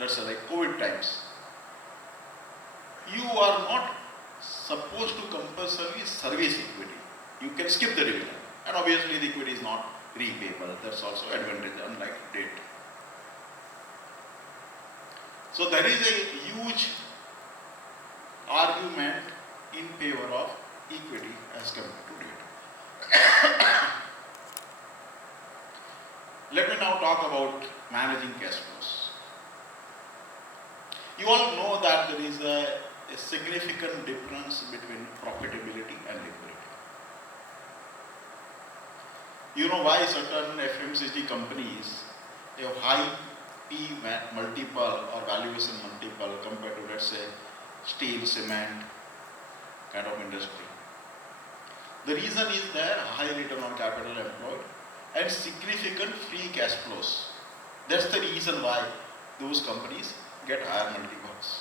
let's say like COVID times, you are not supposed to compulsorily service equity. You can skip the dividend. And obviously the equity is not repayable. That's also advantage unlike debt. So there is a huge argument in favor of equity as compared to debt. Let me now talk about managing cash flows. You all know that there is a significant difference between profitability and liquidity. You know why certain FMCG companies have high P multiple or valuation multiple compared to, let's say, steel, cement kind of industry. The reason is their high return on capital employed and significant free cash flows. That's the reason why those companies get higher multiples.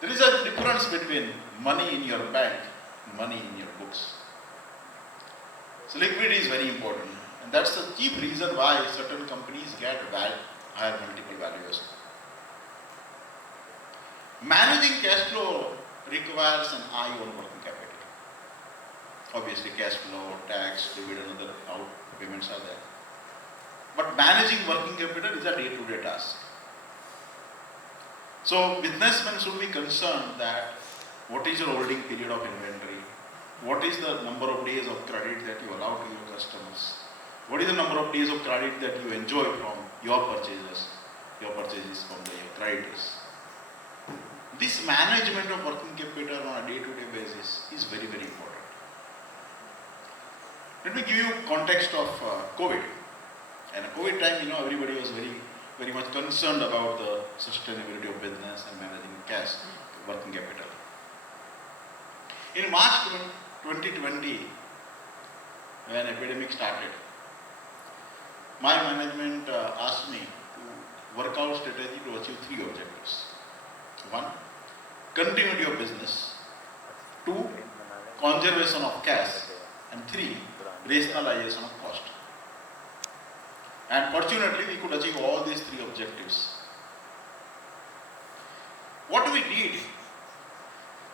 There is a difference between money in your bank and money in your books. So liquidity is very important, and that's the chief reason why certain companies get higher multiple valuation. Managing cash flow requires an eye on working capital. Obviously cash flow, tax, dividend, other out payments are there. But managing working capital is a day-to-day task. So businessmen should be concerned that what is your holding period of inventory? What is the number of days of credit that you allow to your customers? What is the number of days of credit that you enjoy from your purchases from your creditors? This management of working capital on a day-to-day basis is very, very important. Let me give you context of COVID. And at COVID time, everybody was very, very much concerned about the sustainability of business and managing cash, working capital. In March 2020, when epidemic started, my management asked me to work out strategy to achieve 3 objectives. 1, continuity of business. 2, conservation of cash. And 3, rationalization of cost. And fortunately, we could achieve all these 3 objectives. What we did,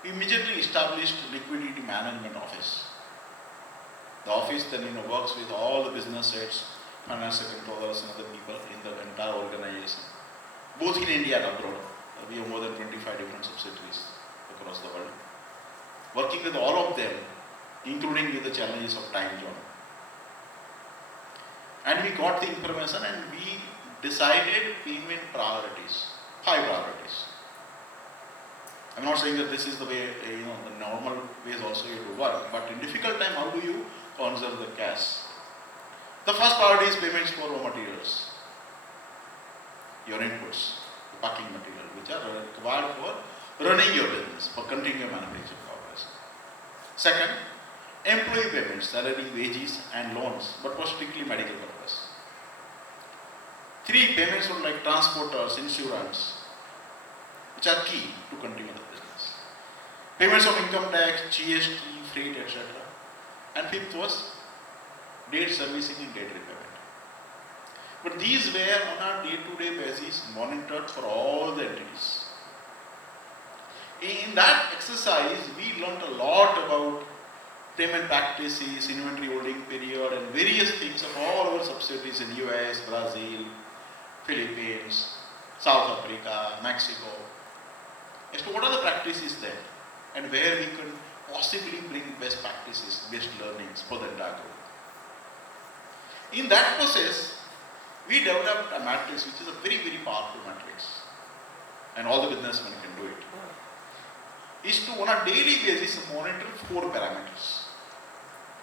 we immediately established liquidity management office. The office then works with all the business heads, financial controllers and other people in the entire organization, both in India and abroad. We have more than 25 different subsidiaries across the world. Working with all of them, including with the challenges of time zone. And we got the information and we decided payment priorities, 5 priorities. I'm not saying that this is the way, the normal ways also you have to work, but in difficult time, how do you conserve the cash? The first priority is payments for raw materials, your inputs, the packing material, which are required for running your business, for continuing manufacturing operation. Second, employee payments, salary, wages and loans, but for strictly medical purpose. 3, payments for like transporters, insurance, which are key to continue the business. Payments of income tax, GST, freight, etc. And 5th was debt servicing and debt repayment. But these were on a day-to-day basis monitored for all the entities. In that exercise, we learned a lot about payment practices, inventory holding period, and various things of all our subsidiaries in US, Brazil, Philippines, South Africa, Mexico, as to what are the practices there and where we can possibly bring best practices, best learnings for the entire group. In that process, we developed a matrix which is a very, very powerful matrix, and all the businessmen can do it. Is to on a daily basis monitor 4 parameters.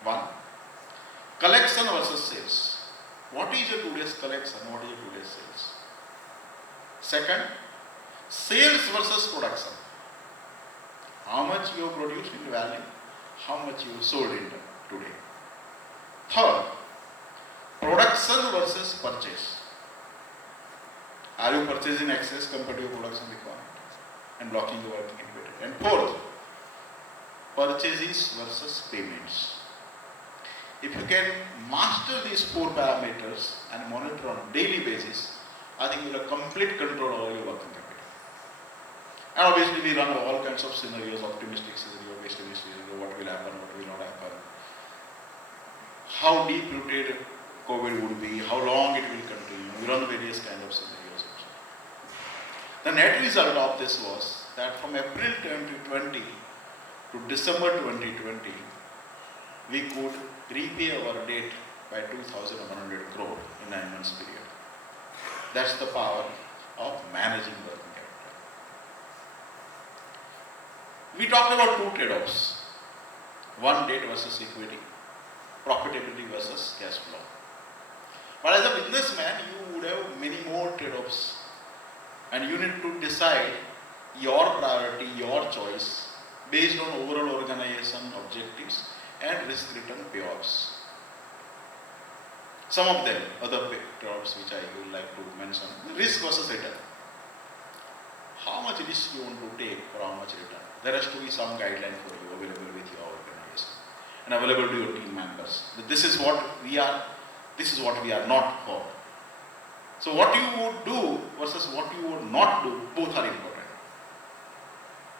1, collection versus sales. What is your today's collection? What is your today's sales? Second, sales versus production. How much you have produced in value, how much you have sold in today. Third, production versus purchase. Are you purchasing excess compared to your production requirement and blocking your working capital? And 4th, purchases versus payments. If you can master these 4 parameters and monitor on daily basis, I think you have complete control over your working capital. And obviously we run all kinds of scenarios, optimistic scenario, pessimistic scenario, what will happen, what will not happen, how deep-rooted COVID would be, how long it will continue. We run various kind of scenarios. The net result of this was that from April 2020 to December 2020, we could repay our debt by 2,100 crore in 9 months period. That's the power of managing working capital. We talked about two trade-offs. One, debt versus equity, profitability versus cash flow. But as a businessman, you would have many more trade-offs, and you need to decide your priority, your choice, based on overall organization objectives and risk-return payoffs. Some of them, other trade-offs which I would like to mention, risk versus return. How much risk you want to take for how much return? There has to be some guideline for you available with your organization and available to your team members. This is what we are, this is what we are not for. So what you would do versus what you would not do, both are important.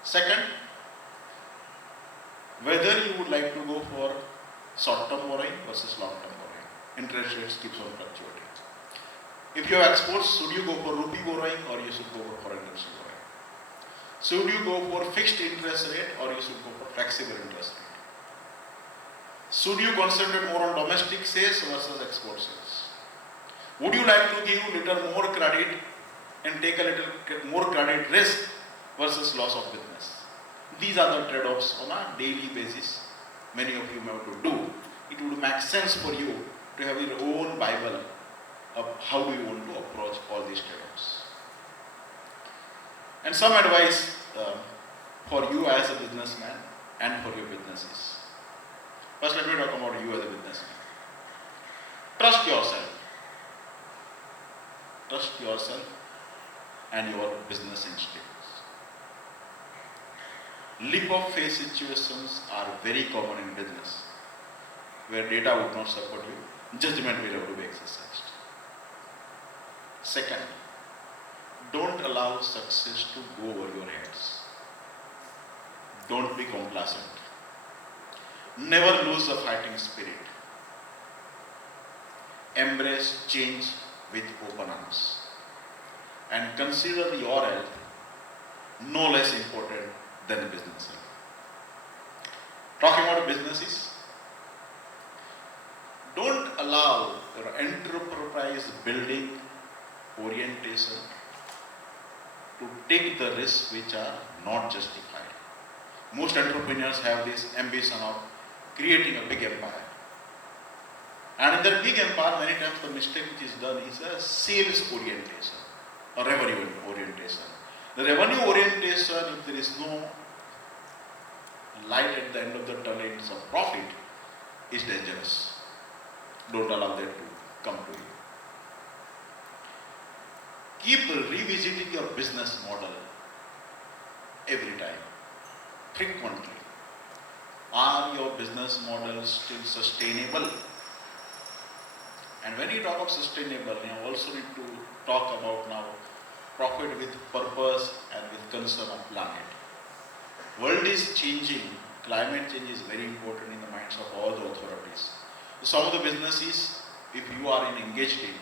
Second, whether you would like to go for short-term borrowing versus long-term borrowing. Interest rates keeps on fluctuating. If you have exports, should you go for rupee borrowing or you should go for foreign currency borrowing? Should you go for fixed interest rate or you should go for flexible interest rate? Should you concentrate more on domestic sales versus export sales? Would you like to give little more credit and take a little more credit risk versus loss of business? These are the trade-offs on a daily basis. Many of you have to do. It would make sense for you to have your own Bible of how do you want to approach all these trade-offs. And some advice for you as a businessman and for your businesses. First, let me talk about you as a businessman. Trust yourself. Trust yourself and your business instincts. Leap of faith situations are very common in business, where data would not support you, judgment will have to be exercised. Second, don't allow success to go over your heads. Don't be complacent. Never lose the fighting spirit. Embrace change with open arms. And consider your health no less important than business health. Talking about businesses, don't allow your enterprise building orientation to take the risks which are not justified. Most entrepreneurs have this ambition of creating a big empire. And in that big empire, many times the mistake which is done is a sales orientation or revenue orientation. The revenue orientation, if there is no light at the end of the tunnel in terms of profit, is dangerous. Don't allow that to come to you. Keep revisiting your business model every time, frequently. Are your business models still sustainable? And when you talk of sustainable, you also need to talk about now profit with purpose and with concern of planet. World is changing. Climate change is very important in the minds of all the authorities. Some of the businesses, if you are engaged in,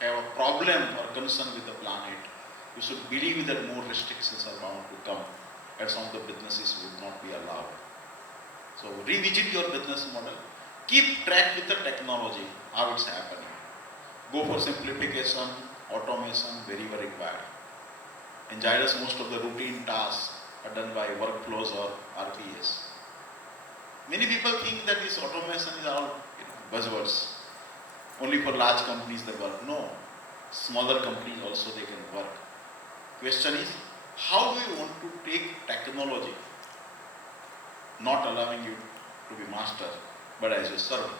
have a problem or concern with the planet, you should believe that more restrictions are bound to come and some of the businesses would not be allowed. So revisit your business model. Keep track with the technology, how it's happening. Go for simplification, automation, very, very required. In Zydus, most of the routine tasks are done by workflows or RPAs. Many people think that this automation is all buzzwords. Only for large companies they work. No. Smaller companies also they can work. Question is, how do you want to take technology, not allowing you to be master, but as a servant?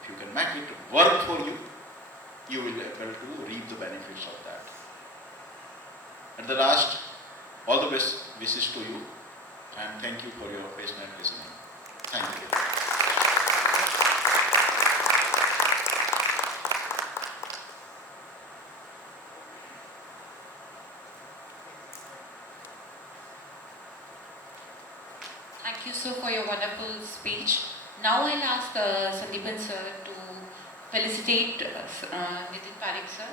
If you can make it work for you, you will be able to reap the benefits of that. At the last, all the best wishes to you, and thank you for your patient listening. Thank you. Thank you, sir, for your wonderful speech. Now I'll ask Sandeepan sir to felicitate Nitin Parekh sir.